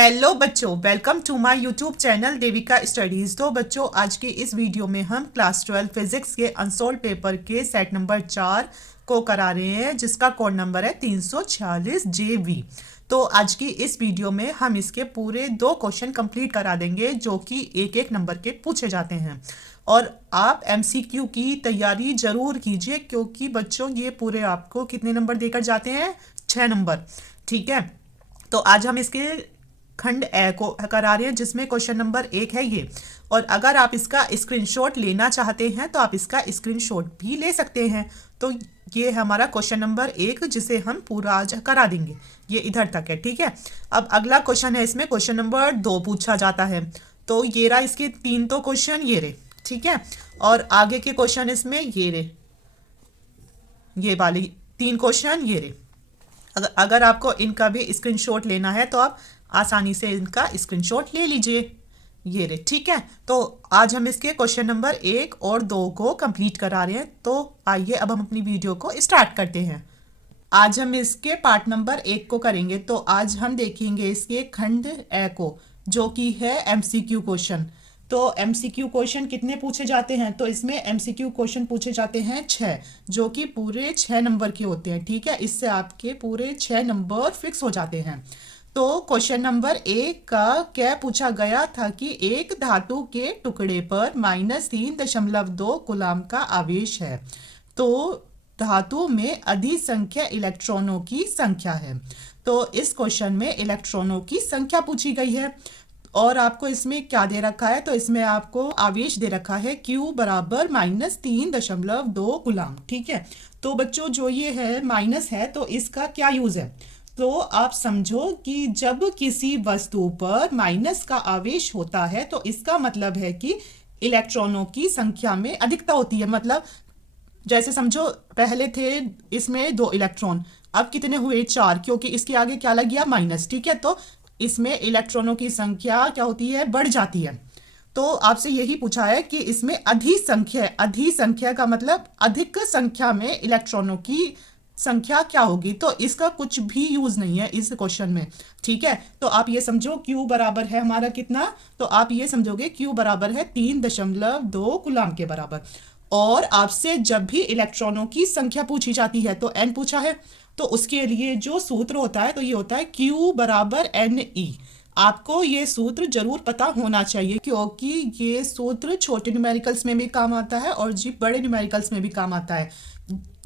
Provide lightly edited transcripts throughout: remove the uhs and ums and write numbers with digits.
Hello बच्चों, welcome to my YouTube channel Devika studies. तो बच्चों, आज के इस वीडियो में हम क्लास 12 फिजिक्स के अनसोल्ड पेपर के सेट नंबर 4 को करा रहे हैं, जिसका कोड नंबर है 346JV। तो आज की इस वीडियो में हम इसके पूरे 2 क्वेश्चन कंप्लीट करा देंगे, जो कि एक एक नंबर के पूछे जाते हैं। और आप एमसीक्यू की तैयारी जरूर कीजिए, क्योंकि बच्चों ये पूरे आपको कितने नंबर देकर जाते हैं? 6 नंबर। ठीक है, तो आज हम इसके खंड ए को करा रहे हैं, जिसमें क्वेश्चन नंबर 1 है ये। और अगर आप इसका स्क्रीनशॉट लेना चाहते हैं तो आप इसका स्क्रीनशॉट भी ले सकते हैं। तो ये है हमारा क्वेश्चन नंबर 1, जिसे हम पूरा आज करा देंगे। ये इधर तक है, ठीक है। अब अगला क्वेश्चन है, इसमें क्वेश्चन नंबर 2 पूछा जाता है। तो ये रहा इसके 3 तो क्वेश्चन ये रहे, ठीक है। और आगे के क्वेश्चन इसमें ये रहे, ये वाले 3 क्वेश्चन ये रहे। अगर आपको इनका भी स्क्रीनशॉट लेना है तो आप आसानी से इनका स्क्रीनशॉट ले लीजिए, ये रहे, ठीक है। तो आज हम इसके क्वेश्चन नंबर 1 और 2 को कंप्लीट करा रहे हैं। तो आइए अब हम अपनी वीडियो को स्टार्ट करते हैं। आज हम इसके पार्ट नंबर 1 को करेंगे। तो आज हम देखेंगे इसके खंड ए को, जो कि है एमसीक्यू क्वेश्चन। तो एमसीक्यू क्वेश्चन कितने पूछे जाते हैं? तो इसमें एमसीक्यू क्वेश्चन पूछे जाते हैं 6, जो कि पूरे 6 नंबर के होते हैं, ठीक है। इससे आपके पूरे 6 नंबर फिक्स हो जाते हैं। तो क्वेश्चन नंबर 1 का क्या पूछा गया था कि एक धातु के टुकड़े पर -3.2 कूलाम का आवेश है, तो धातु में अधिसंख्य इलेक्ट्रॉनों की संख्या है। तो इस क्वेश्चन में इलेक्ट्रॉनों की संख्या पूछी गई है। और आपको इसमें क्या दे रखा है? तो इसमें आपको आवेश दे रखा है Q बराबर -3.2 कूलाम, ठीक है। तो बच्चों, जो ये है माइनस है, तो इसका क्या यूज है? तो आप समझो कि जब किसी वस्तु पर माइनस का आवेश होता है, तो इसका मतलब है कि इलेक्ट्रॉनों की संख्या में अधिकता होती है। मतलब जैसे समझो, पहले थे इसमें 2 इलेक्ट्रॉन, अब कितने हुए? 4, क्योंकि इसके आगे क्या लग गया? माइनस, ठीक है। तो इसमें इलेक्ट्रॉनों की संख्या क्या होती है? बढ़ जाती है। तो आपसे यही पूछा है कि इसमें अधिसंख्या का मतलब अधिक संख्या में इलेक्ट्रॉनों की संख्या क्या होगी। तो इसका कुछ भी यूज नहीं है इस क्वेश्चन में, ठीक है। तो आप ये समझो Q बराबर है हमारा कितना? तो आप ये समझोगे Q बराबर है 3.2 कूलाम के बराबर। और आपसे जब भी इलेक्ट्रॉनों की संख्या पूछी जाती है, तो n पूछा है, तो उसके लिए जो सूत्र होता है, तो ये होता है Q बराबर NE। आपको ये सूत्र जरूर पता होना चाहिए, क्योंकि ये सूत्र छोटे न्यूमेरिकल्स में भी काम आता है और जी बड़े न्यूमेरिकल्स में भी काम आता है,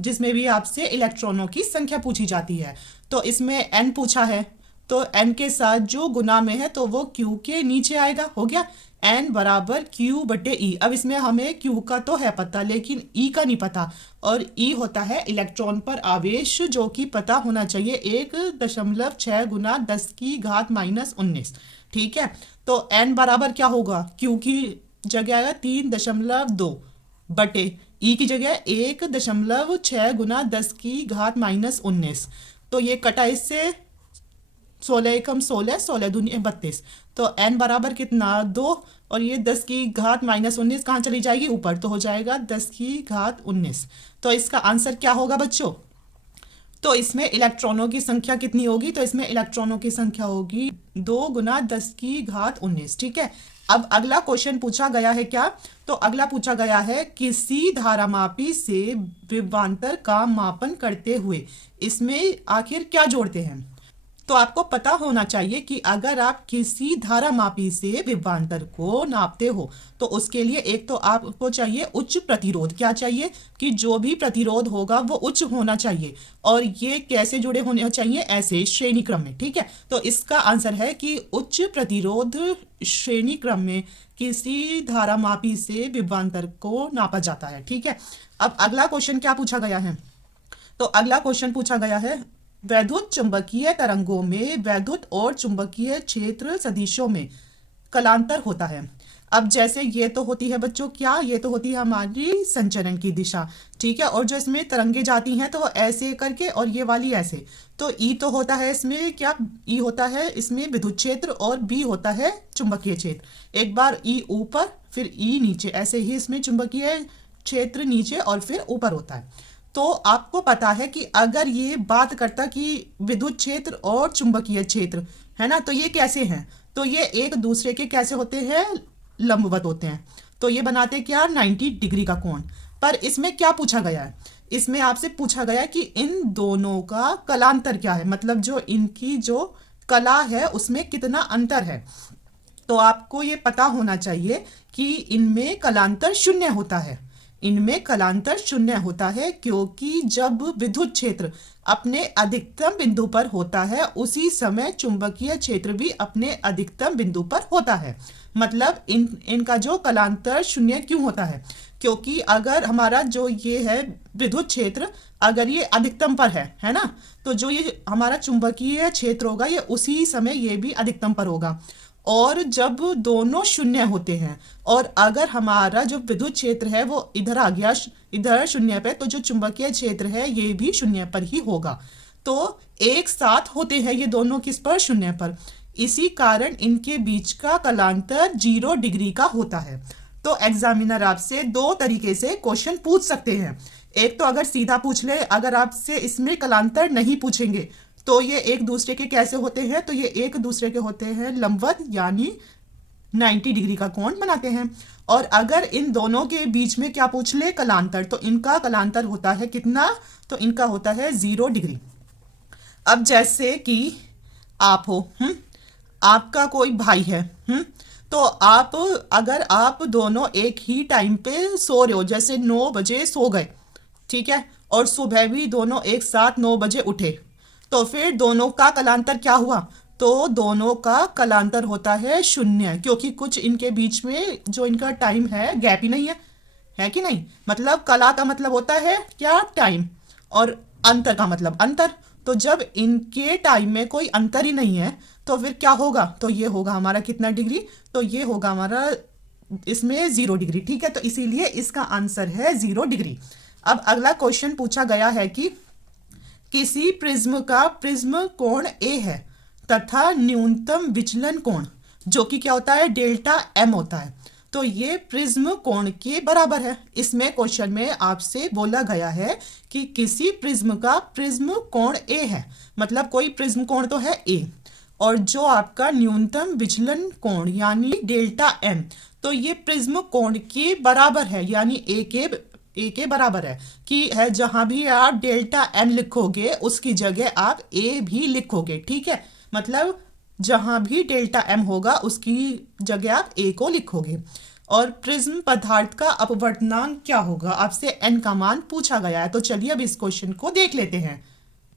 जिसमें भी आपसे इलेक्ट्रॉनों की संख्या पूछी जाती है। तो इसमें n पूछा है, तो n के साथ जो गुना में है, तो वो Q के नीचे आएगा। हो गया n बराबर Q बटे E। अब इसमें हमें Q का तो है पता, लेकिन E का नहीं पता। और E होता है इलेक्ट्रॉन पर आवेश, जो कि पता होना चाहिए 1.6 गुना 10 की घात -19, ठीक है। तो n बराबर क्या होगा? Q की जगह आएगा 3.2 बटे E की जगह 1.6 गुना 10 की घात -19। तो ये कटा इससे 16 एकम 16, 16 दूनी 32। तो n बराबर कितना? 2। और ये 10 की घात -19 कहाँ चली जाएगी? ऊपर, तो हो जाएगा 10 की घात 19। तो इसका आंसर क्या होगा बच्चों? तो इसमें इलेक्ट्रॉनों की संख्या कितनी होगी? तो इसमें इलेक्ट्रॉनों की संख्या होगी 2 गुना 10 की घात 19, ठीक है। अब अगला क्वेश्चन पूछा गया है क्या? तो अगला पूछा गया है, किसी धारामापी से विभवांतर का मापन करते हुए इसमें आखिर क्या जोड़ते हैं? तो आपको पता होना चाहिए कि अगर आप किसी धारामापी से विभवांतर को नापते हो, तो उसके लिए एक तो आपको चाहिए उच्च प्रतिरोध। क्या चाहिए? कि जो भी प्रतिरोध होगा वो उच्च होना चाहिए। और ये कैसे जुड़े होने चाहिए? ऐसे श्रेणी क्रम में, ठीक है। तो इसका आंसर है कि उच्च प्रतिरोध श्रेणी क्रम में किसी धारामापी से विभवांतर को नापा जाता है, ठीक है। अब अगला क्वेश्चन क्या पूछा गया है? तो अगला क्वेश्चन पूछा गया है, वैद्युत चुंबकीय तरंगों में वैद्युत और चुंबकीय क्षेत्र सदिशों में कलांतर होता है। अब जैसे ये तो होती है बच्चों क्या? ये तो होती है हमारी संचरण की दिशा, ठीक है। और जो इसमें तरंगे जाती हैं, तो वो ऐसे करके, और ये वाली ऐसे। तो E तो होता है इसमें क्या? E होता है इसमें विद्युत क्षेत्र, और B होता है चुंबकीय क्षेत्र। एक बार E ऊपर, फिर E नीचे, ऐसे ही इसमें चुंबकीय क्षेत्र नीचे और फिर ऊपर होता है। तो आपको पता है कि अगर ये बात करता कि विद्युत क्षेत्र और चुंबकीय क्षेत्र है ना। तो ये कैसे हैं, तो ये एक दूसरे के कैसे होते हैं, लंबवत होते हैं। तो ये बनाते क्या, 90 डिग्री का कोण। पर इसमें क्या पूछा गया है, इसमें आपसे पूछा गया है कि इन दोनों का कलांतर क्या है, मतलब जो इनकी जो कला है उसमें कितना अंतर है। तो आपको ये पता होना चाहिए कि इनमें कलांतर शून्य होता है, इनमें कलांतर शून्य होता है, क्योंकि जब विद्युत क्षेत्र अपने अधिकतम बिंदु पर होता है उसी समय चुंबकीय क्षेत्र भी अपने अधिकतम बिंदु पर होता है। मतलब इनका जो कलांतर शून्य क्यों होता है, क्योंकि अगर हमारा जो ये है विद्युत क्षेत्र अगर ये अधिकतम पर है ना, तो जो ये हमारा चुंबकीय क्षेत्र होगा ये उसी समय ये भी अधिकतम पर होगा। और जब दोनों शून्य होते हैं और अगर हमारा जो विद्युत क्षेत्र है वो इधर आ गया, इधर शून्य पे, तो जो चुंबकीय क्षेत्र है ये भी शून्य पर ही होगा। तो एक साथ होते हैं ये दोनों किस पर, शून्य पर। इसी कारण इनके बीच का कलांतर 0 डिग्री का होता है। तो एग्जामिनर आपसे दो तरीके से क्वेश्चन पूछ सकते हैं। एक तो अगर सीधा पूछ ले, अगर आपसे इसमें कलांतर नहीं पूछेंगे तो ये एक दूसरे के कैसे होते हैं, तो ये एक दूसरे के होते हैं लंबवत, यानी 90 डिग्री का कोण बनाते हैं। और अगर इन दोनों के बीच में क्या पूछ ले, कलांतर, तो इनका कलांतर होता है कितना, तो इनका होता है 0 डिग्री। अब जैसे कि आप हो, आपका कोई भाई है, तो आप अगर आप दोनों एक ही टाइम पे सो रहे हो, जैसे 9 बजे सो गए, ठीक है, और सुबह भी दोनों एक साथ 9 बजे उठे, तो फिर दोनों का कलांतर क्या हुआ, तो दोनों का कलांतर होता है शून्य, क्योंकि कुछ इनके बीच में जो इनका टाइम है गैप ही नहीं है कि नहीं। मतलब कला का मतलब होता है क्या, टाइम, और अंतर का मतलब अंतर। तो जब इनके टाइम में कोई अंतर ही नहीं है तो फिर क्या होगा, तो ये होगा हमारा कितना डिग्री, तो ये होगा हमारा इसमें 0 डिग्री, ठीक है। तो इसीलिए इसका आंसर है 0 डिग्री। अब अगला क्वेश्चन पूछा गया है कि किसी प्रिज्म का प्रिज्म कोण ए है तथा न्यूनतम विचलन कोण जो कि क्या होता है, डेल्टा एम होता है, तो ये प्रिज्म कोण के बराबर है। इसमें क्वेश्चन में आपसे बोला गया है कि किसी प्रिज्म का प्रिज्म कोण ए है, मतलब कोई प्रिज्म कोण तो है ए, और जो आपका न्यूनतम विचलन कोण यानी डेल्टा एम, तो ये प्रिज्म कोण के बराबर है, यानी ए के बराबर है, कि है जहां भी आप डेल्टा एम लिखोगे उसकी जगह आप ए भी लिखोगे, ठीक है। मतलब जहां भी डेल्टा एम होगा उसकी जगह आप ए को लिखोगे। और प्रिज्म पदार्थ का अपवर्तनांक क्या होगा, आपसे एन का मान पूछा गया है। तो चलिए अब इस क्वेश्चन को देख लेते हैं।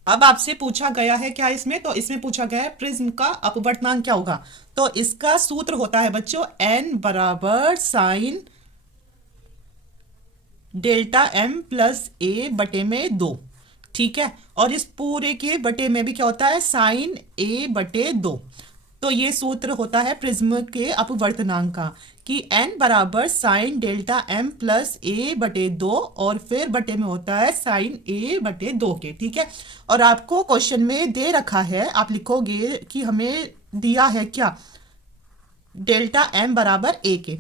अब आपसे पूछा गया है क्या इसमें, तो इसमें पूछा गया है प्रिज्म का अपवर्तनांक क्या होगा। तो इसका सूत्र होता है बच्चों एन बराबर साइन डेल्टा एम प्लस ए बटे में 2, ठीक है। और इस पूरे के बटे में भी क्या होता है, साइन ए बटे 2। तो ये सूत्र होता है प्रिज्म के अपवर्तनांक का कि n बराबर साइन डेल्टा m प्लस ए बटे 2 और फिर बटे में होता है साइन ए बटे 2 के, ठीक है। और आपको क्वेश्चन में दे रखा है, आप लिखोगे कि हमें दिया है क्या, डेल्टा m बराबर a के।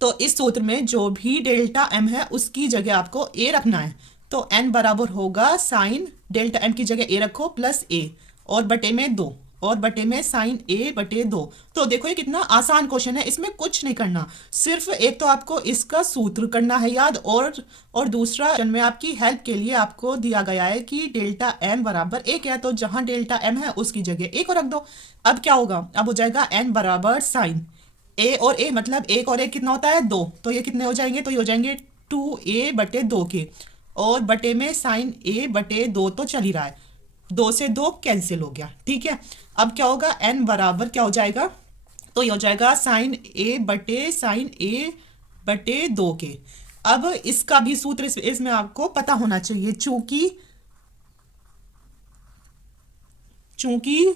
तो इस सूत्र में जो भी डेल्टा m है उसकी जगह आपको a रखना है। तो n बराबर होगा साइन डेल्टा m की जगह a रखो प्लस a और बटे में 2 और बटे में साइन a बटे 2। तो देखो ये कितना आसान क्वेश्चन है, इसमें कुछ नहीं करना, सिर्फ एक तो आपको इसका सूत्र करना है याद, और दूसरा क्वेश्चन में आपकी हेल्प के लिए आपको दिया गया है कि डेल्टा m बराबर 1 है, तो जहां डेल्टा m है उसकी जगह a को रख दो। अब क्या होगा, अब हो जाएगा n बराबर साइन a और a, मतलब 1 और 1 कितना होता है 2, तो ये कितने हो जाएंगे, तो ये हो जाएंगे 2a बटे 2 के, और बटे में साइन a बटे 2 तो चल ही रहा है, 2 से 2 कैंसिल हो गया, ठीक है। अब क्या होगा, n बराबर क्या हो जाएगा, तो ये हो जाएगा साइन a बटे 2 के। अब इसका भी सूत्र इसमें आपको पता होना चाहिए, चूंकि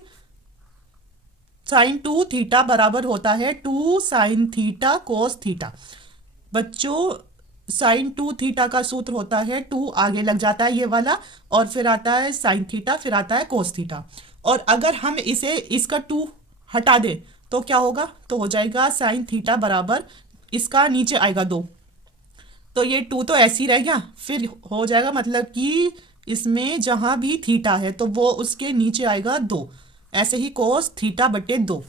साइन 2 थीटा बराबर होता है 2 साइन थीटा कोस थीटा। बच्चों साइन 2 थीटा का सूत्र होता है 2 आगे लग जाता है ये वाला, और फिर आता है साइन थीटा, फिर आता है कोस थीटा। और अगर हम इसका 2 हटा दें तो क्या होगा, तो हो जाएगा साइन थीटा बराबर, इसका नीचे आएगा 2, तो ये 2 तो ऐसे ही रह गया, फिर हो जाएगा मतलब कि इसमें जहां भी थीटा है तो वो उसके नीचे आएगा 2, ऐसे ही कोस थीटा बटे 2,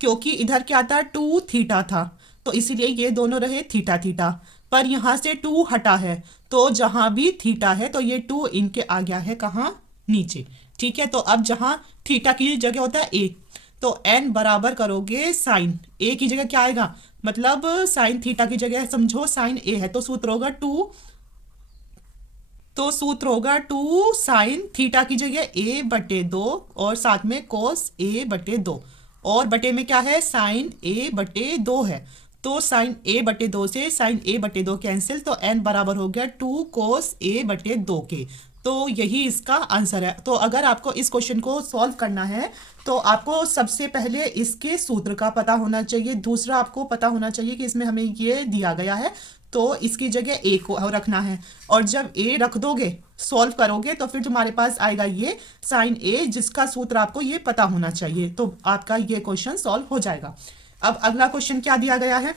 क्योंकि इधर क्या था 2 थीटा था, तो इसीलिए ये दोनों रहे थीटा थीटा। पर यहाँ से 2 हटा है, तो जहाँ भी थीटा है तो ये 2 इनके आ गया है कहाँ, नीचे। ठीक है, तो अब जहाँ थीटा की जगह होता है ए, तो एन बराबर करोगे साइन ए की जगह क्या आएगा, मतलब साइन थीटा की जगह समझो साइन ए है, तो सूत्र होगा 2, तो सूत्र होगा 2 साइन थीटा की जगह ए बटे 2 और साथ में कोस ए बटे 2, और बटे में क्या है साइन ए बटे 2 है, तो साइन ए बटे 2 से साइन ए बटे 2 कैंसिल, तो एन बराबर हो गया 2 कोस ए बटे 2 के। तो यही इसका आंसर है। तो अगर आपको इस क्वेश्चन को सॉल्व करना है तो आपको सबसे पहले इसके सूत्र का पता होना चाहिए, दूसरा आपको पता होना चाहिए कि इसमें हमें ये दिया गया है तो इसकी जगह ए को रखना है, और जब ए रख दोगे सॉल्व करोगे तो फिर तुम्हारे पास आएगा ये साइन ए, जिसका सूत्र आपको ये पता होना चाहिए, तो आपका ये क्वेश्चन सॉल्व हो जाएगा। अब अगला क्वेश्चन क्या दिया गया है,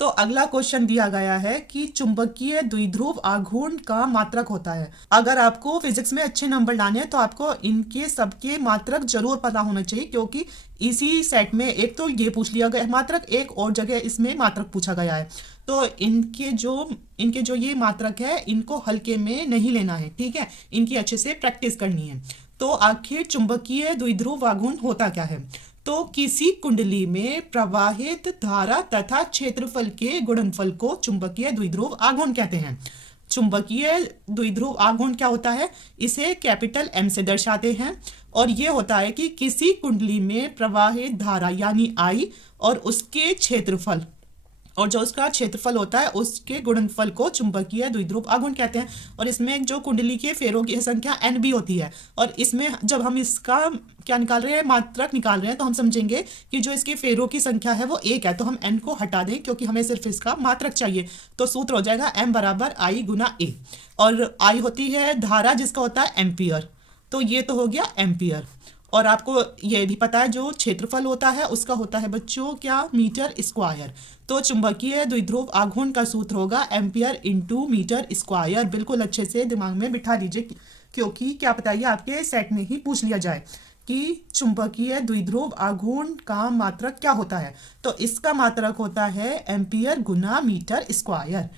तो अगला क्वेश्चन दिया गया है कि चुंबकीय द्विध्रुव आघूर्ण का मात्रक होता है। अगर आपको फिजिक्स में अच्छे नंबर लाने हैं तो आपको इनके सबके मात्रक जरूर पता होना चाहिए, क्योंकि इसी सेट में एक तो ये पूछ लिया गया है मात्रक, एक और जगह इसमें मात्रक पूछा गया है, तो इनके जो ये मात्रक है इनको हल्के में नहीं लेना है, ठीक है, इनकी अच्छे से प्रैक्टिस करनी है। तो आखिर चुंबकीय द्विध्रुव आघूर्ण होता क्या है, तो किसी कुंडली में प्रवाहित धारा तथा क्षेत्रफल के गुणनफल को चुंबकीय द्विध्रुव आघूर्ण कहते हैं। चुंबकीय द्विध्रुव आघूर्ण क्या होता है, इसे कैपिटल एम से दर्शाते हैं, और ये होता है कि किसी कुंडली में प्रवाहित धारा यानी आई और उसके क्षेत्रफल, और जो उसका क्षेत्रफल होता है उसके गुणनफल को चुंबकीय द्विध्रुव आघूर्ण कहते हैं। और इसमें जो कुंडली के फेरों की संख्या n भी होती है, और इसमें जब हम इसका क्या निकाल रहे हैं, मात्रक निकाल रहे हैं, तो हम समझेंगे कि जो इसके फेरों की संख्या है वो 1 है, तो हम n को हटा दें क्योंकि हमें सिर्फ इसका मात्रक चाहिए, तो सूत्र हो जाएगा m बराबर आई गुना ए, और आई होती है धारा जिसका होता है एम्पियर, तो ये तो हो गया एम्पियर। और आपको ये भी पता है जो क्षेत्रफल होता है उसका होता है बच्चों क्या, मीटर स्क्वायर, तो चुंबकीय द्विध्रुव आघूर्ण का सूत्र होगा एम्पियर इंटू मीटर स्क्वायर। बिल्कुल अच्छे से दिमाग में बिठा लीजिए, क्योंकि क्या पता ये आपके सेट में ही पूछ लिया जाए कि चुंबकीय द्विध्रुव आघूर्ण का मात्रक क्या होता है, तो इसका मात्रक होता है एम्पियर गुना मीटर स्क्वायर।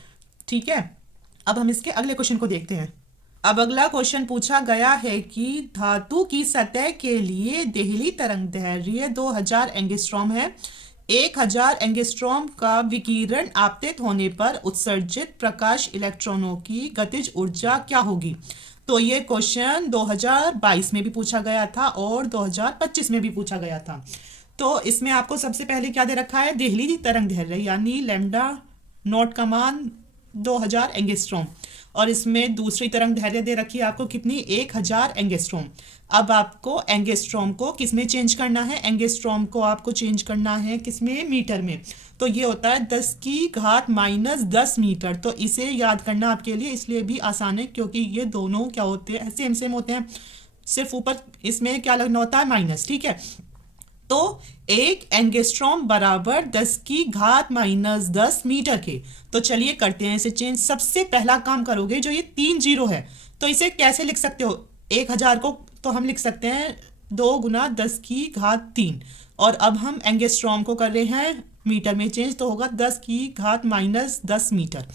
ठीक है, अब हम इसके अगले क्वेश्चन को देखते हैं। अब अगला क्वेश्चन पूछा गया है कि धातु की सतह के लिए देहली तरंग दैर्घ्य 2000 एंगस्ट्रॉम है, 1000 एंगस्ट्रॉम का विकिरण आपतित होने पर उत्सर्जित प्रकाश इलेक्ट्रॉनों की गतिज ऊर्जा क्या होगी। तो ये क्वेश्चन 2022 में भी पूछा गया था और 2025 में भी पूछा गया था। तो इसमें आपको सबसे पहले क्या दे रखा है, देहली तरंग दैर्घ्य यानी लैम्डा नॉट का मान 2000 एंगस्ट्रॉम, और इसमें दूसरी तरंग दैर्घ्य दे रखी है आपको कितनी, 1000 एंगस्ट्रॉम। अब आपको एंगस्ट्रॉम को किस में चेंज करना है, एंगस्ट्रॉम को आपको चेंज करना है किस में, मीटर में, तो ये होता है 10 की घात माइनस 10 मीटर। तो इसे याद करना आपके लिए इसलिए भी आसान है क्योंकि ये दोनों क्या होते हैं, सेम सेम होते हैं, सिर्फ ऊपर इसमें क्या लगना होता है, माइनस। ठीक है, तो 1 एंगस्ट्रॉम बराबर 10 की घात माइनस 10 मीटर के। तो चलिए करते हैं इसे चेंज। सबसे पहला काम करोगे जो ये 3 जीरो है, तो इसे कैसे लिख सकते हो, 1000 को तो हम लिख सकते हैं 2 गुना 10 की घात 3, और अब हम एंगस्ट्रॉम को कर रहे हैं मीटर में चेंज, तो होगा 10 की घात माइनस 10 मीटर।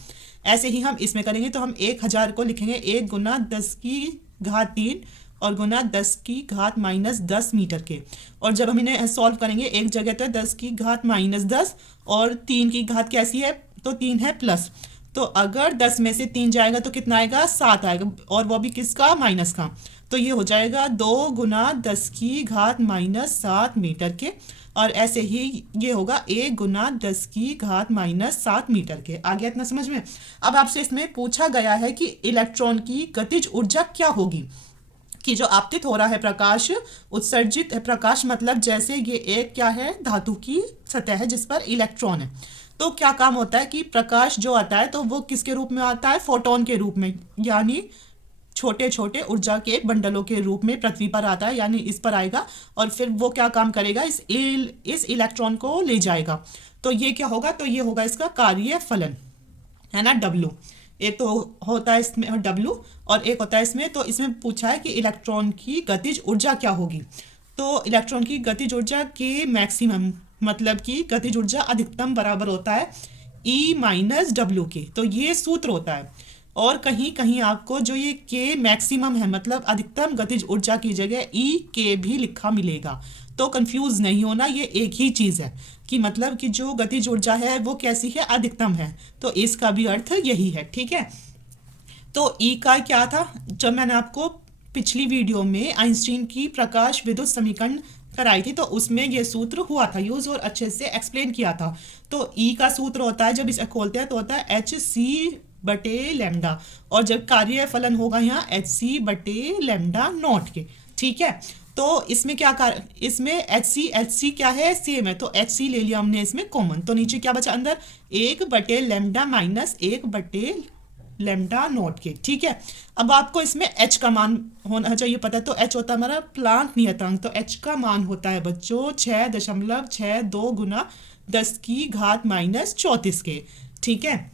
ऐसे ही हम इसमें करेंगे तो हम 1000 को लिखेंगे 1 गुना 10 की घात 3 और गुना 10 की घात माइनस 10 मीटर के। और जब हम इन्हें सॉल्व करेंगे एक जगह तो 10 की घात माइनस 10 और 3 की घात कैसी है, तो 3 है प्लस, तो अगर 10 में से 3 जाएगा तो कितना आएगा, 7 आएगा, और वो भी किसका, माइनस का, तो ये हो जाएगा 2 गुना 10 की घात माइनस 7 मीटर के। और ऐसे ही ये होगा 1 गुना 10 की घात माइनस 7 मीटर के। आ गया इतना समझ में। अब आपसे इसमें पूछा गया है कि इलेक्ट्रॉन की गतिज ऊर्जा क्या होगी, कि जो आपतित हो रहा है प्रकाश, उत्सर्जित है प्रकाश, मतलब जैसे ये एक क्या है, धातु की सतह है जिस पर इलेक्ट्रॉन है, तो क्या काम होता है कि प्रकाश जो आता है तो वो किसके रूप में आता है, फोटोन के रूप में, यानी छोटे छोटे ऊर्जा के बंडलों के रूप में पृथ्वी पर आता है, यानी इस पर आएगा और फिर वो क्या काम करेगा, इस इलेक्ट्रॉन को ले जाएगा। तो ये क्या होगा, तो ये होगा इसका कार्य फलन, है ना, W। एक तो होता है इसमें W और एक होता है इसमें, तो इसमें पूछा है कि इलेक्ट्रॉन की गतिज ऊर्जा क्या होगी। तो इलेक्ट्रॉन की गतिज ऊर्जा के मैक्सिमम मतलब कि गतिज ऊर्जा अधिकतम बराबर होता है E माइनस डब्ल्यू के। तो ये सूत्र होता है। और कहीं कहीं आपको जो ये के मैक्सिमम है मतलब अधिकतम गतिज ऊर्जा की जगह ई के भी लिखा मिलेगा। तो कंफ्यूज नहीं होना, ये एक ही चीज़ है कि मतलब कि जो गतिज ऊर्जा है वो कैसी है, अधिकतम है। तो इसका भी अर्थ यही है, ठीक है। तो ई का क्या था, जब मैंने आपको पिछली वीडियो में आइंस्टीन की प्रकाश विद्युत समीकरण कराई थी तो उसमें ये सूत्र हुआ था यूज और अच्छे से एक्सप्लेन किया था। तो ई का सूत्र होता है, जब इसे खोलते हैं तो होता है एच सी बटे लैम्डा, और जब कार्य फलन होगा यहाँ एच सी बटे लैम्डा नॉट के, ठीक है। तो इसमें क्या इसमें एच सी क्या है, सेम है, तो एच सी ले लिया हमने इसमें कॉमन। तो नीचे क्या बचा अंदर, एक बटे लैम्डा माइनस एक बटे लैम्डा नॉट के, ठीक है। अब आपको इसमें h का मान होना चाहिए पता है, तो h होता है हमारा प्लांक नियतांक। तो h का मान होता है बच्चों 6.62 गुना 10 की घात माइनस 34 के, ठीक है।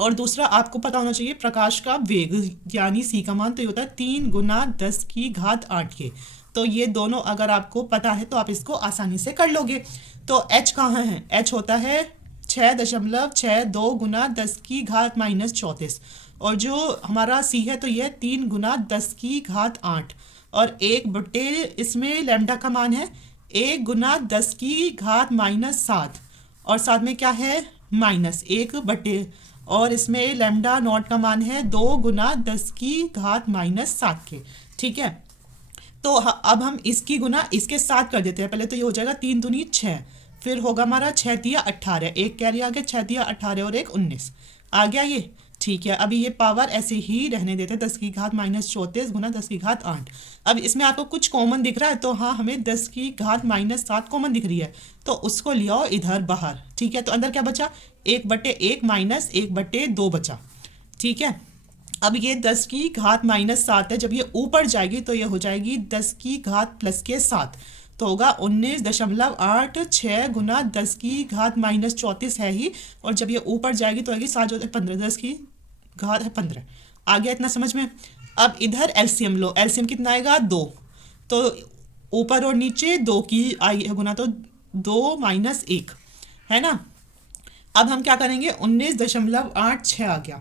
और दूसरा आपको पता होना चाहिए प्रकाश का वेग यानी c का मान, तो ये होता है 3 गुना 10 की घात 8 के। तो ये दोनों अगर आपको पता है तो आप इसको आसानी से कर लोगे। तो h कहाँ है, h होता है 6.62 गुना 10 की घात माइनस 34, और जो हमारा सी है तो ये 3 गुना 10 की घात 8, और एक बटे इसमें लैम्डा का मान है 1 गुना 10 की घात माइनस 7, और साथ में क्या है माइनस 1 बटे, और इसमें लैम्डा नॉट का मान है 2 गुना 10 की घात माइनस 7 के, ठीक है। तो अब हम इसकी गुना इसके साथ कर देते हैं। पहले तो ये हो जाएगा 3 दूनी 6, फिर होगा हमारा 6 तिया 18, एक कैरी आ गया 6 तिया 18 और एक 19 आ गया ये, ठीक है। अभी ये पावर ऐसे ही रहने देते हैं 10 की घात माइनस 34 गुना 10 की घात 8। अब इसमें आपको कुछ कॉमन दिख रहा है, तो हाँ हमें 10 की घात माइनस 7 कॉमन दिख रही है, तो उसको ले आओ इधर बाहर, ठीक है। तो अंदर क्या बचा, 1/1 माइनस 1/2 बचा, ठीक है। अब ये 10 की घात माइनस 7 है, जब ये ऊपर जाएगी तो ये हो जाएगी 10 की घात प्लस के 7, तो होगा 19.86 गुना 10 की घात माइनस 34 है ही, और जब ये ऊपर जाएगी तो आएगी 7 होता है 15, 10 की घात है 15। आ गया इतना समझ में। अब इधर एलसीएम लो, एलसीएम कितना आएगा 2, तो ऊपर और नीचे 2 की आई है गुना, तो 2 माइनस 1 है ना। अब हम क्या करेंगे 19.86 आ गया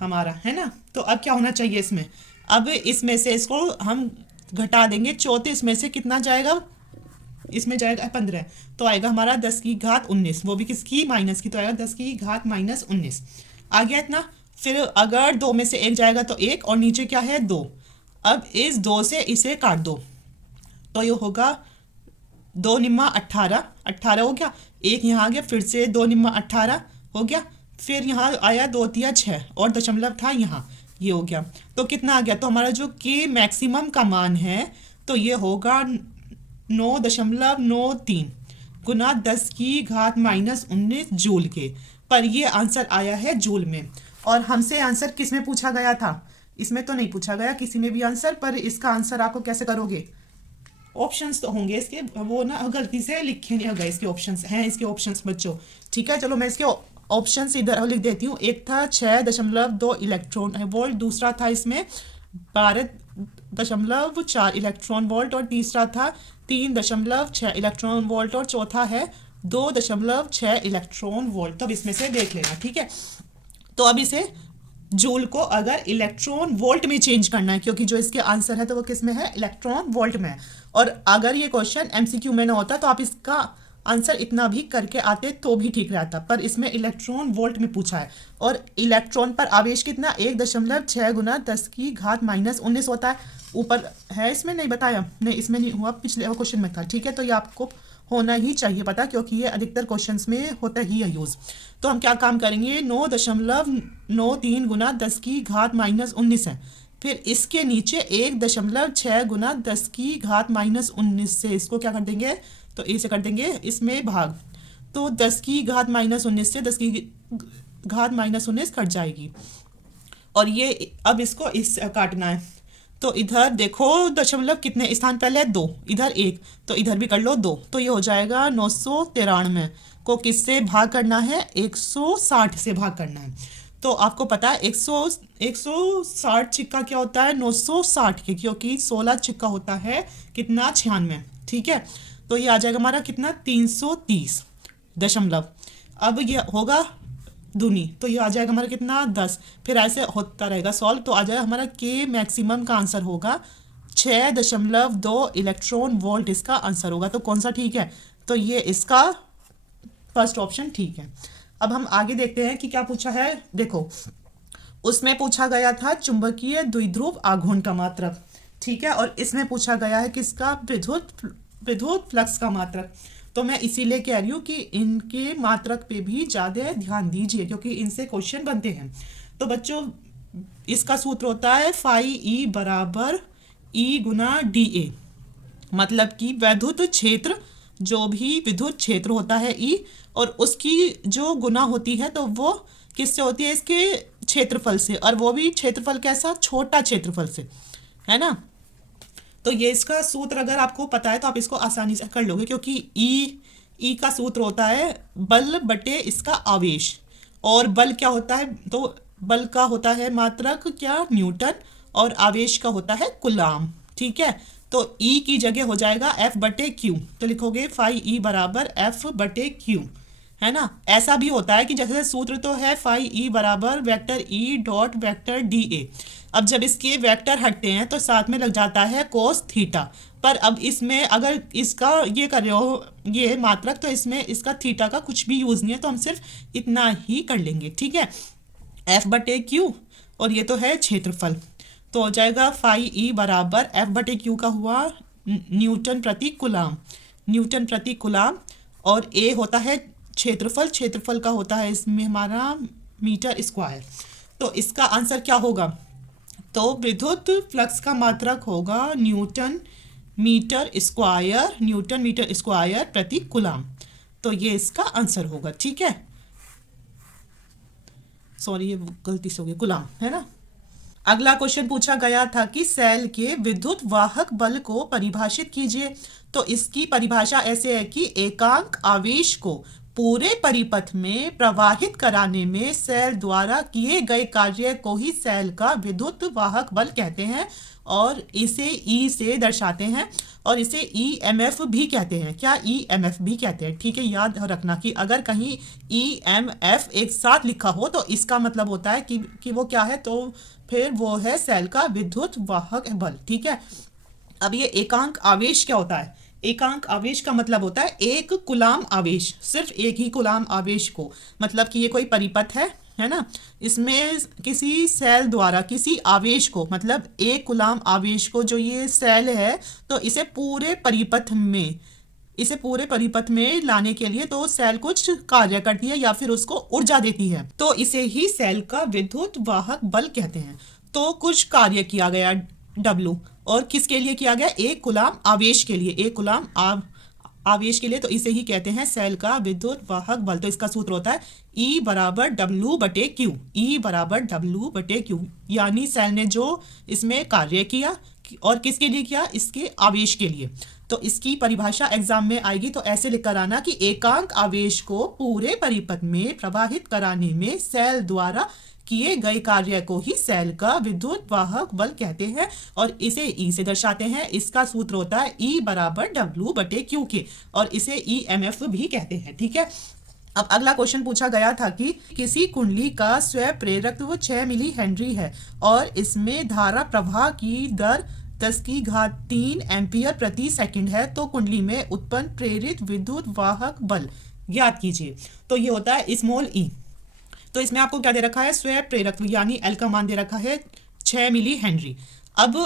हमारा, है ना। तो अब क्या होना चाहिए इसमें, अब इसमें से इसको हम घटा देंगे, 34 में से कितना जाएगा, इसमें जाएगा 15, तो आएगा हमारा 10 की घात 19, वो भी किसकी माइनस की, तो आएगा 10 की घात माइनस 19 आ गया इतना। फिर अगर 2 में से 1 जाएगा तो 1, और नीचे क्या है 2। अब इस 2 से इसे काट दो तो ये होगा 2 निम्मा 18, 18 हो गया, एक यहाँ आ गया, फिर से 2 निम्मा 18 हो गया, फिर यहाँ आया 2 तिया 6 और दशमलव था यहाँ, ये हो गया। तो कितना आ गया, तो हमारा जो के मैक्सिमम का मान है तो ये होगा 9.93 गुना 10 की घात माइनस 19 जूल के, पर ये आंसर आया है जूल में। और हमसे आंसर किस में पूछा गया था, इसमें तो नहीं पूछा गया किसी में भी आंसर, पर इसका आंसर आपको कैसे करोगे, ऑप्शंस तो होंगे इसके, वो ना गलती से लिखे नहीं गए, इसके ऑप्शंस हैं, इसके ऑप्शंस बच्चों, ठीक है। चलो मैं इसके ऑप्शंस इधर लिख देती हूँ। एक था 6.2 इलेक्ट्रॉन वोल्ट, दूसरा था इसमें 12.4 इलेक्ट्रॉन वोल्ट, और तीसरा था 3.6 इलेक्ट्रॉन वोल्ट, और चौथा है 2.6 इलेक्ट्रॉन वोल्ट। तो अब इसमें से देख लेना, ठीक है। तो अब इसे जूल को अगर इलेक्ट्रॉन वोल्ट में चेंज करना है, क्योंकि जो इसके आंसर है तो वो किस में है, इलेक्ट्रॉन वोल्ट में। और अगर ये क्वेश्चन एमसीक्यू में ना होता तो आप इसका आंसर इतना भी करके आते तो भी ठीक रहता, पर इसमें इलेक्ट्रॉन वोल्ट में पूछा है। और इलेक्ट्रॉन पर आवेश कितना 1.6 गुना 10 की घात माइनस 19 होता है, ऊपर है इसमें नहीं बताया, नहीं इसमें नहीं हुआ, पिछले क्वेश्चन में था, ठीक है। तो ये आपको होना ही चाहिए पता, क्योंकि ये अधिकतर क्वेश्चंस में होता ही है यूज़। तो हम क्या काम करेंगे 9.93 गुना 10 की घात माइनस 19 है, फिर इसके नीचे 1.6 गुना 10 की घात माइनस 19 से इसको क्या कर देंगे, तो इसे कर देंगे इसमें भाग, तो 10 की घात माइनस 19 से 10 की घात माइनस 19 कट जाएगी, और ये अब इसको इस काटना है। तो इधर देखो दशमलव कितने स्थान पहले है 2, इधर 1, तो इधर भी कर लो 2, तो ये हो जाएगा 993 को किससे भाग करना है 160 से भाग करना है। तो आपको पता है 160 छिक्का क्या होता है 960 के, क्योंकि 16 छिक्का होता है कितना 96। ठीक है, तो ये आ जाएगा हमारा कितना 330 दशमलव। अब ये होगा दूनी, तो ये आ जाएगा हमारा कितना 10। फिर ऐसे होता रहेगा सॉल्व, तो आ जाएगा हमारा के मैक्सिमम का आंसर होगा 6.2 इलेक्ट्रॉन वोल्ट, इसका आंसर होगा। तो कौन सा ठीक है, तो ये इसका फर्स्ट ऑप्शन ठीक है। अब हम आगे देखते हैं कि क्या पूछा है। देखो उसमें पूछा गया था चुंबकीय द्विध्रुव आघूर्ण का मात्रक, ठीक है, और इसमें पूछा गया है किसका विद्युत फ्लक्स का मात्रक। तो मैं इसीलिए कह रही हूँ कि इनके मात्रक पे भी ज़्यादा ध्यान दीजिए, क्योंकि इनसे क्वेश्चन बनते हैं। तो बच्चों इसका सूत्र होता है फाई ई बराबर ई गुना डी ए, मतलब कि विद्युत क्षेत्र, जो भी विद्युत क्षेत्र होता है ई, और उसकी जो गुना होती है तो वो किससे होती है, इसके क्षेत्रफल से, और वो भी क्षेत्रफल कैसा, छोटा क्षेत्रफल से, है ना। तो ये इसका सूत्र अगर आपको पता है तो आप इसको आसानी से कर लोगे, क्योंकि ई का सूत्र होता है बल बटे इसका आवेश, और बल क्या होता है, तो बल का होता है मात्रक क्या, न्यूटन, और आवेश का होता है कूलाम। ठीक है, तो ई की जगह हो जाएगा एफ बटे क्यू, तो लिखोगे फाई ई बराबर एफ बटे क्यू, है ना। ऐसा भी होता है कि जैसे सूत्र तो है फाई ई बराबर vector E dot vector D A, अब जब इसके वेक्टर हटते हैं तो साथ में लग जाता है कोस थीटा, पर अब इसमें अगर इसका ये कर रहे हो ये मात्रक, तो इसमें इसका थीटा का कुछ भी यूज़ नहीं है, तो हम सिर्फ इतना ही कर लेंगे। ठीक है, एफ बटे क्यू, और ये तो है क्षेत्रफल, तो हो जाएगा फाई ई बराबर एफ बटे क्यू का हुआ न्यूटन प्रति कूलाम, न्यूटन प्रति कूलाम, और ए होता है क्षेत्रफल, क्षेत्रफल का होता है इसमें हमारा मीटर स्क्वायर। तो इसका आंसर क्या होगा, तो विद्युत फ्लक्स का मात्रक होगा न्यूटन मीटर स्क्वायर प्रति कूलाम, तो ये इसका आंसर होगा। ठीक है, सॉरी ये गलती से हो गई, कूलाम है ना। अगला क्वेश्चन पूछा गया था कि सेल के विद्युत वाहक बल को परिभाषित कीजिए। तो इसकी परिभाषा ऐसे है कि एकांक आवेश को पूरे परिपथ में प्रवाहित कराने में सेल द्वारा किए गए कार्य को ही सेल का विद्युत वाहक बल कहते हैं, और इसे ई से दर्शाते हैं, और इसे ईएमएफ भी कहते हैं। क्या, ईएमएफ भी कहते हैं। ठीक है, याद रखना कि अगर कहीं ईएमएफ एक साथ लिखा हो तो इसका मतलब होता है कि वो क्या है, तो फिर वो है सेल का विद्युत वाहक बल। ठीक है, अब ये एकांक आवेश क्या होता है, एकांक आवेश का मतलब होता है एक कूलाम आवेश, सिर्फ एक ही कूलाम आवेश को, मतलब कि ये कोई परिपथ है ना, इसमें किसी सेल द्वारा किसी आवेश को, मतलब एक कूलाम आवेश को, जो ये सेल है, तो इसे पूरे परिपथ में लाने के लिए तो सेल कुछ कार्य करती है या फिर उसको ऊर्जा देती है, तो इसे ही सेल का विद्युत वाहक बल कहते हैं। तो कुछ कार्य किया गया W, और किसके लिए किया गया, एक कूलाम आवेश के लिए, एक कूलाम आवेश के लिए, तो इसे ही कहते हैं सेल का विद्युत वाहक बल। तो इसका सूत्र होता है E बराबर W बटे क्यू, E बराबर W बटे क्यू, यानी सेल ने जो इसमें कार्य किया और किसके लिए किया, इसके आवेश के लिए। तो इसकी परिभाषा एग्जाम में आएगी, तो ऐसे लिख कर आना कि एकांक आवेश को पूरे परिपथ में प्रवाहित कराने में सेल द्वारा किए गए कार्य को ही सेल का विद्युत वाहक बल कहते हैं, और इसे ई से दर्शाते हैं। इसका सूत्र होता है ई बराबर W बटे क्यू के, और इसे ईएमएफ भी कहते हैं। ठीक है, अब अगला क्वेश्चन पूछा गया था कि किसी कुंडली का स्वयं प्रेरकत्व 6 मिली हेनरी है और इसमें धारा प्रवाह की दर 10⁻³ एम्पियर प्रति सेकंड है, तो कुंडली में उत्पन्न प्रेरित विद्युत वाहक बल ज्ञात कीजिए। तो ये होता है स्मॉल ई। तो इसमें आपको क्या दे रखा है, स्वयं प्रेरकत्व यानी एल का मान दे रखा है 6 मिली हेनरी। अब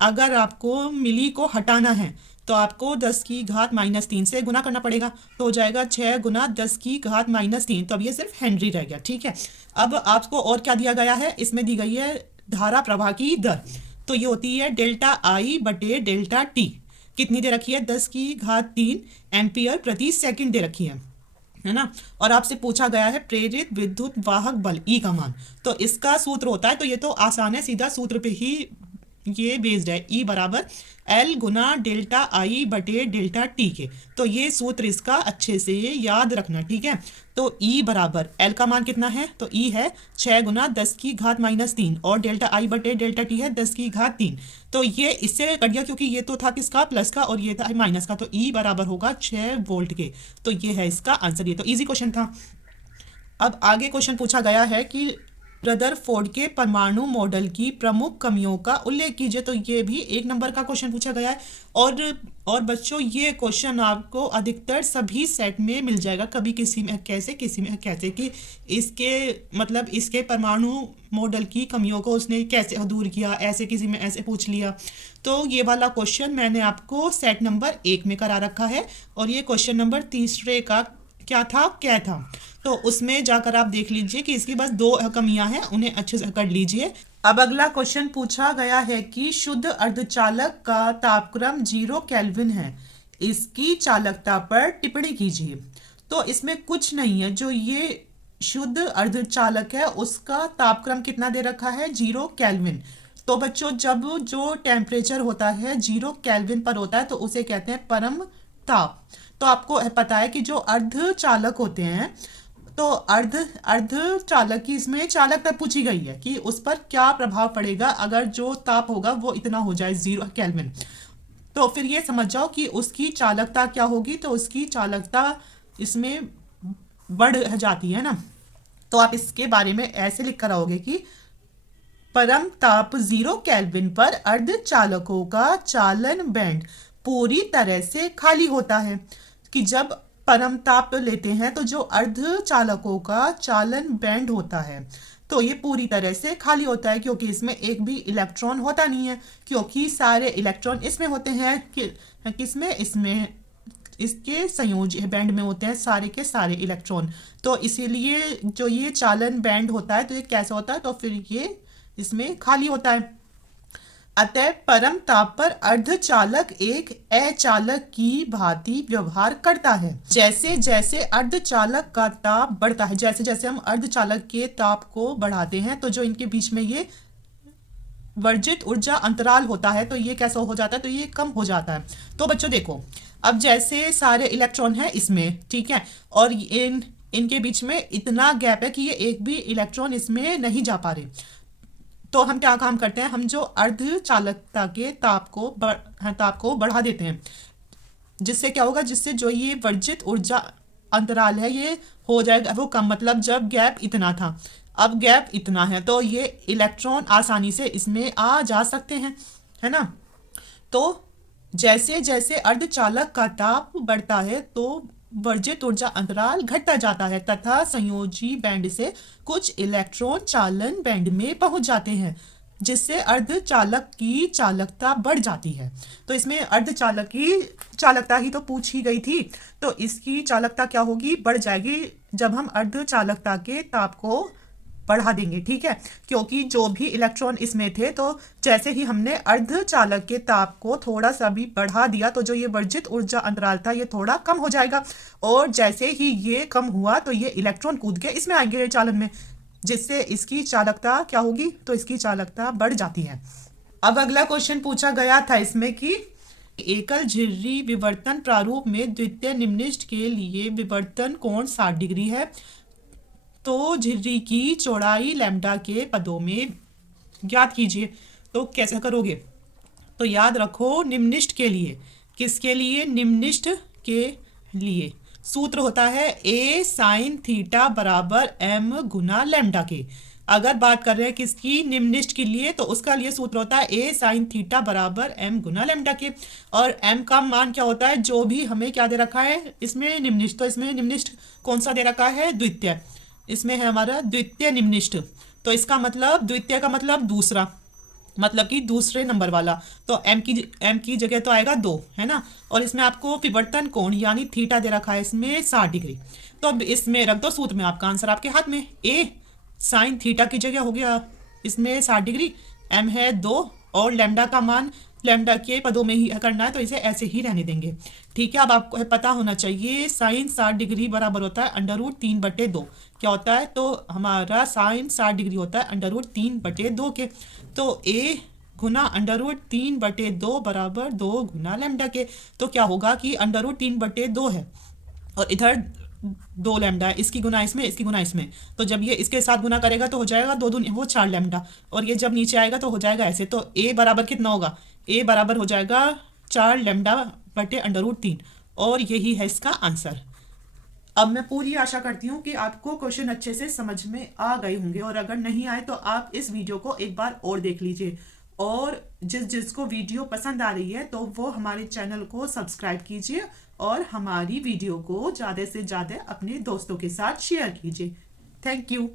अगर आपको मिली को हटाना है तो आपको 10⁻³ से गुना करना पड़ेगा, तो हो जाएगा 6 गुना 10⁻³ तो अब ये सिर्फ हेनरी रह गया। ठीक है, अब आपको और क्या दिया गया है, इसमें दी गई है धारा प्रवाह की दर, तो ये होती है डेल्टा आई बटे डेल्टा टी, कितनी दे रखी है, 10⁻³ एम्पियर प्रति सेकंड दे रखी है ना। और आपसे पूछा गया है प्रेरित विद्युत वाहक बल ई का मान, तो इसका सूत्र होता है, तो ये तो आसान है, सीधा सूत्र पे ही ये बेस्ड है ई बराबर एल गुना डेल्टा आई बटे डेल्टा टी के। तो ये सूत्र इसका अच्छे से याद रखना, ठीक है। तो ई बराबर एल का मान कितना है, तो ई है 6 गुना 10 की घात -3 और डेल्टा आई बटे डेल्टा टी है 10 की घात 3। तो ये इससे कट गया क्योंकि ये तो था किसका, प्लस का, और ये था माइनस का। तो ई बराबर होगा 6 वोल्ट के। तो ये है इसका आंसर। ये तो इजी क्वेश्चन था। अब आगे क्वेश्चन पूछा गया है कि रदरफोर्ड के परमाणु मॉडल की प्रमुख कमियों का उल्लेख कीजिए। तो ये भी 1 नंबर का क्वेश्चन पूछा गया है। और बच्चों ये क्वेश्चन आपको अधिकतर सभी सेट में मिल जाएगा, कभी किसी में कैसे किसी में कैसे, कि इसके मतलब इसके परमाणु मॉडल की कमियों को उसने कैसे दूर किया, ऐसे किसी में ऐसे पूछ लिया। तो ये वाला क्वेश्चन मैंने आपको सेट नंबर 1 में करा रखा है और ये क्वेश्चन नंबर तीसरे का क्या था। तो उसमें जाकर आप देख लीजिए कि इसकी बस 2 कमियां हैं, उन्हें अच्छे से कर लीजिए। अब अगला क्वेश्चन पूछा गया है कि शुद्ध अर्धचालक का तापक्रम 0 केल्विन है, इसकी चालकता पर टिप्पणी कीजिए। तो इसमें कुछ नहीं है, जो ये शुद्ध अर्धचालक है उसका तापक्रम कितना दे रखा है, 0 केल्विन। तो बच्चों जब जो टेम्परेचर होता है 0 केल्विन पर होता है तो उसे कहते हैं परम ताप। तो आपको पता है कि जो अर्धचालक होते हैं, तो अर्धचालक की इसमें चालकता पूछी गई है कि उस पर क्या प्रभाव पड़ेगा अगर जो ताप होगा वो इतना हो जाए 0 केल्विन। तो फिर ये समझ जाओ कि उसकी चालकता क्या होगी। तो उसकी चालकता इसमें बढ़ जाती है ना। तो आप इसके बारे में ऐसे लिख कर आओगे कि परम ताप 0 केल्विन पर अर्धचालकों का चालन बैंड पूरी तरह से खाली होता है। कि जब परम ताप लेते हैं तो जो अर्धचालकों का चालन बैंड होता है तो ये पूरी तरह से खाली होता है, क्योंकि इसमें एक भी इलेक्ट्रॉन होता नहीं है, क्योंकि सारे इलेक्ट्रॉन इसमें होते हैं किसमें, इसमें इसके संयोजी बैंड में होते हैं सारे के सारे इलेक्ट्रॉन। तो इसीलिए जो ये चालन बैंड होता है तो ये कैसा होता है, तो फिर ये इसमें खाली होता है। अतः परम ताप पर अर्धचालक एक अचालक की भांति व्यवहार करता है। जैसे जैसे अर्धचालक का ताप बढ़ता है, जैसे जैसे हम अर्धचालक के ताप को बढ़ाते हैं तो जो इनके बीच में ये वर्जित ऊर्जा अंतराल होता है तो ये कैसा हो जाता है, तो ये कम हो जाता है। तो बच्चों देखो, अब जैसे सारे इलेक्ट्रॉन हैं इसमें, ठीक है, और इनके बीच में इतना गैप है कि ये एक भी इलेक्ट्रॉन इसमें नहीं जा पा रहे। तो हम क्या काम करते हैं, हम जो अर्धचालकता के ताप को बढ़ा देते हैं, जिससे क्या होगा, जिससे जो ये वर्जित ऊर्जा अंतराल है ये हो जाएगा वो कम। मतलब जब गैप इतना था, अब गैप इतना है, तो ये इलेक्ट्रॉन आसानी से इसमें आ जा सकते हैं, है ना। तो जैसे जैसे अर्धचालक का ताप बढ़ता है तो वर्जित ऊर्जा अंतराल घटता जाता है तथा संयोजी बैंड से कुछ इलेक्ट्रॉन चालन बैंड में पहुंच जाते हैं, जिससे अर्धचालक की चालकता बढ़ जाती है। तो इसमें अर्धचालक की चालकता ही तो पूछी गई थी, तो इसकी चालकता क्या होगी, बढ़ जाएगी जब हम अर्धचालकता के ताप को बढ़ा देंगे, ठीक है। क्योंकि जो भी इलेक्ट्रॉन इसमें थे, तो जैसे ही हमने अर्धचालक के ताप को थोड़ा सा भी बढ़ा दिया तो जो ये वर्जित ऊर्जा अंतराल था ये थोड़ा कम हो जाएगा, और जैसे ही ये कम हुआ तो ये इलेक्ट्रॉन कूद के इसमें आएंगे चालन में, जिससे इसकी चालकता क्या होगी, तो इसकी चालकता बढ़ जाती है। अब अगला क्वेश्चन पूछा गया था इसमें कि एकल झिर्री विवर्तन प्रारूप में द्वितीय निम्निष्ठ के लिए विवर्तन कोण 60 डिग्री है। तो झिर्री की चौड़ाई लैम्डा के पदों में ज्ञात कीजिए। तो कैसे करोगे, तो याद रखो निम्निष्ठ के लिए, किसके लिए, निम्निष्ठ के लिए सूत्र होता है a sin थीटा बराबर m गुना लैम्डा के। अगर बात कर रहे हैं किसकी, निम्निष्ठ के लिए, तो उसका लिए सूत्र होता है a sin थीटा बराबर m गुना लैम्डा के। और m का मान क्या होता है, जो भी हमें क्या दे रखा है इसमें निम्निष्ठ, तो इसमें निम्निष्ठ कौन सा दे रखा है, द्वितीय, इसमें है हमारा द्वितीय निम्निष्ठ। तो इसका मतलब द्वितीय का मतलब दूसरा, मतलब कि दूसरे नंबर वाला। तो m की जगह तो आएगा 2, है ना। और इसमें आपको विवर्तन कोण यानी थीटा दे रखा है इसमें 60 डिग्री। तो अब इसमें रख दो सूत्र में, आपका आंसर आपके हाथ में, a साइन थीटा की जगह हो गया इसमें 60 डिग्री, m है 2 और लैम्डा का मान लैम्डा के पदों में ही करना है तो इसे ऐसे ही रहने देंगे, ठीक है। अब आपको पता होना चाहिए साइन 60 डिग्री बराबर होता है √3/2। क्या होता है, तो हमारा साइन 60 डिग्री होता है √3/2 के। तो a गुना √3/2 बराबर 2 गुना लैम्डा के। तो क्या होगा कि √3/2 है और इधर 2 लैम्डा है, इसकी गुना इसमें, इसकी गुना इसमें। तो जब ये इसके साथ गुना करेगा तो हो जाएगा 2 दूनी वो 4 लैम्डा, और ये जब नीचे आएगा तो हो जाएगा ऐसे। तो ए बराबर कितना होगा, ए बराबर हो जाएगा 4 लैम्डा बटे √3, और यही है इसका आंसर। अब मैं पूरी आशा करती हूँ कि आपको क्वेश्चन अच्छे से समझ में आ गए होंगे, और अगर नहीं आए तो आप इस वीडियो को एक बार और देख लीजिए, और जिसको वीडियो पसंद आ रही है तो वो हमारे चैनल को सब्सक्राइब कीजिए और हमारी वीडियो को ज़्यादा से ज़्यादा अपने दोस्तों के साथ शेयर कीजिए। Thank you.